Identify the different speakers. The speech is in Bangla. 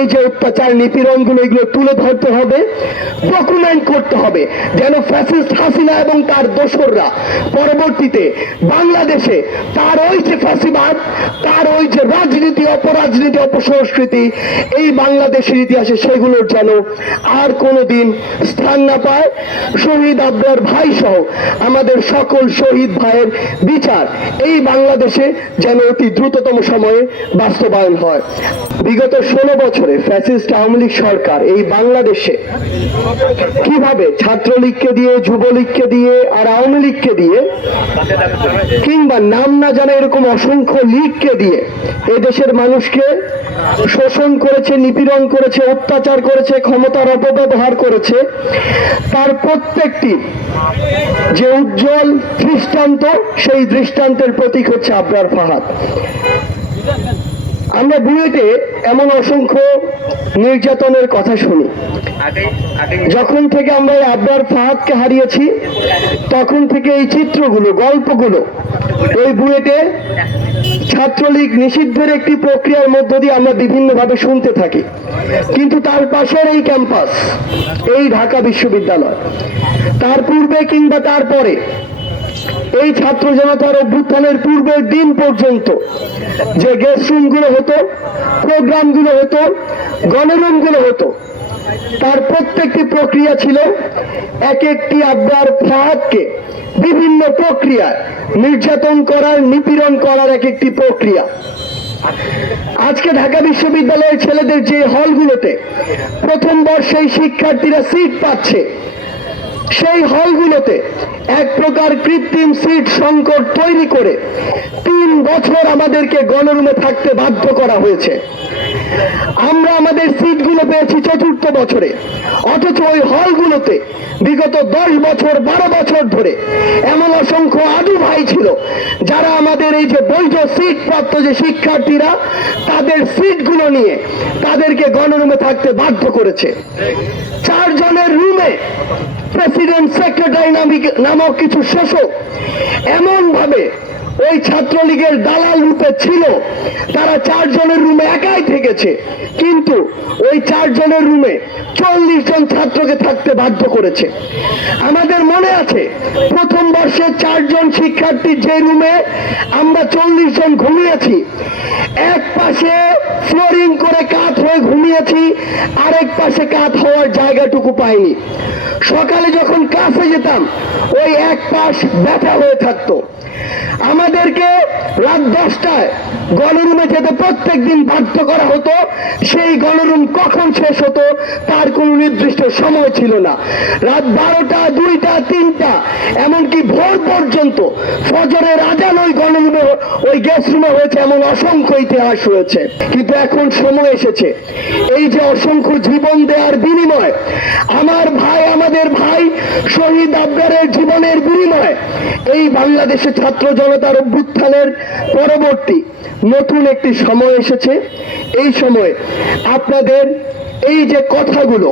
Speaker 1: এই যে অত্যাচার নিপীড়নগুলো এগুলো তুলে ধরতে হবে ডকুমেন্ট করতে হবে যেন ফ্যাসিস্ট হাসিনা এবং তার দোসররা পরবর্তীতে বাংলাদেশে তার ওই যে ফ্যাসিবাদ তার ওই যে রাজনীতি, অপরাজনীতি, অপসংস্কৃতি, এই বাংলাদেশের ইতিহাসে সেগুলোর যেন আর কোনোদিন স্থান না পায়। শহীদ আব্বার ভাই সহ আমাদের সকল শহীদ ভাইয়ের বিচার এই বাংলাদেশে যেন অতি দ্রুততম সময়ে বাস্তবায়ন হয়। বিগত ষোলো বছরে ফ্যাসিস্ট আওয়ামী লীগ সরকার এই বাংলাদেশে। কীভাবে ছাত্রলীগকে দিয়ে, যুবলীগকে দিয়ে আর আওয়ামী লীগকে দিয়ে কিংবা নাম না জানা এরকম অসংখ্য লীগকে দিয়ে এ দেশের মানুষকে শোষণ করেছে, নিপীড়ন করেছে, অত্যাচার করেছে, ক্ষমতার অপব্যবহার করেছে, তার প্রত্যেকটি যে উজ্জ্বল দৃষ্টান্ত, সেই দৃষ্টান্তের প্রতীক হচ্ছে আবরার ফাহাদ। আমরা বুয়েটে এমন অসংখ্য নির্যাতনের কথা শুনি। যখন থেকে আমরা এই আবরার ফাহাদকে হারিয়েছি, তখন থেকে এই চিত্রগুলো, গল্পগুলো এই বুয়েটে ছাত্রলীগ নিষিদ্ধের একটি প্রক্রিয়ার মধ্য দিয়ে আমরা বিভিন্নভাবে শুনতে থাকি। কিন্তু তার পাশের এই ক্যাম্পাস, এই ঢাকা বিশ্ববিদ্যালয়, তার পূর্বে কিংবা তারপরে এই ছাত্র জনতার অভ্যুত্থানের পূর্বের দিন পর্যন্ত যে গেস্ট রুমগুলো হতো প্রোগ্রামগুলো হতো, গণরুমগুলো হতো, তার প্রত্যেকটি প্রক্রিয়া ছিল এক একটি আবদার ফাহাদকে বিভিন্ন প্রক্রিয়ায় নির্যাতন করার, নিপীড়ন করার এক একটি প্রক্রিয়া। আজকে ঢাকা বিশ্ববিদ্যালয়ের ছেলেদের যে হলগুলোতে প্রথম বর্ষেই শিক্ষার্থীরা সিট পাচ্ছে, সেই হলগুলোতে এক প্রকার কৃত্রিম সিট সংকট তৈরি করে তিন বছর আমাদেরকে গণরুমে থাকতে বাধ্য করা হয়েছে। আমরা আমাদের সিটগুলো পেয়েছি চতুর্থ বছরে, অথচ ওই হলগুলোতে বিগত দশ বছর, বারো বছর ধরে এমন অসংখ্য আদু ভাই ছিল, যারা আমাদের এই যে বৈধ সিট প্রাপ্ত যে শিক্ষার্থীরা, তাদের সিটগুলো নিয়ে তাদেরকে গণরুমে থাকতে বাধ্য করেছে। চারজনের রুমে প্রেসিডেন্ট সেক্রেটারি নামিক- কিছু শোষক এমন ভাবে ওই ছাত্রলীগের দালাল রূপে ছিল। তারা চারজনের রুমে একাই থেকেছে। কিন্তু ওই চারজনের রুমে চল্লিশ জন ছাত্রকে থাকতে বাধ্য করেছে। আমাদের মনে আছে, প্রথম বর্ষে চারজন শিক্ষার্থী যে রুমে আমরা চল্লিশ জন ঘুমিয়েছি, এক পাশে ফ্লোরিং করে কাত হয়ে ঘুমিয়েছি, আরেক পাশে কাত হওয়ার জায়গাটুকু পাইনি। সকালে যখন কাছে যেতাম, ওই এক পাশ ব্যথা হয়ে থাকতো। আমাদেরকে রাত দশটায় গণরুমে যেতে প্রত্যেক দিন বাধ্য করা হতো। সেই গণরুম কখন শেষ হতো, তার কোনো নির্দিষ্ট সময় ছিল না। রাত বারোটা, দুইটা, তিনটা, এমনকি ভোর পর্যন্ত ফজরের আজান ওই গণরুমে, ওই গ্যাস রুমে হয়েছে এমন অসংখ্য ইতিহাস হয়েছে কিন্তু এখন সময় এসেছে। এই যে অসংখ্য জীবন দেওয়ার বিনিময়, আমার ভাই শহীদ আবদারের জীবনের বিনিময় এই বাংলাদেশে ছাত্র জনতার অভ্যুত্থানের পরবর্তী নতুন একটি সময় এসেছে। এই সময়ে আপনাদের এই যে কথাগুলো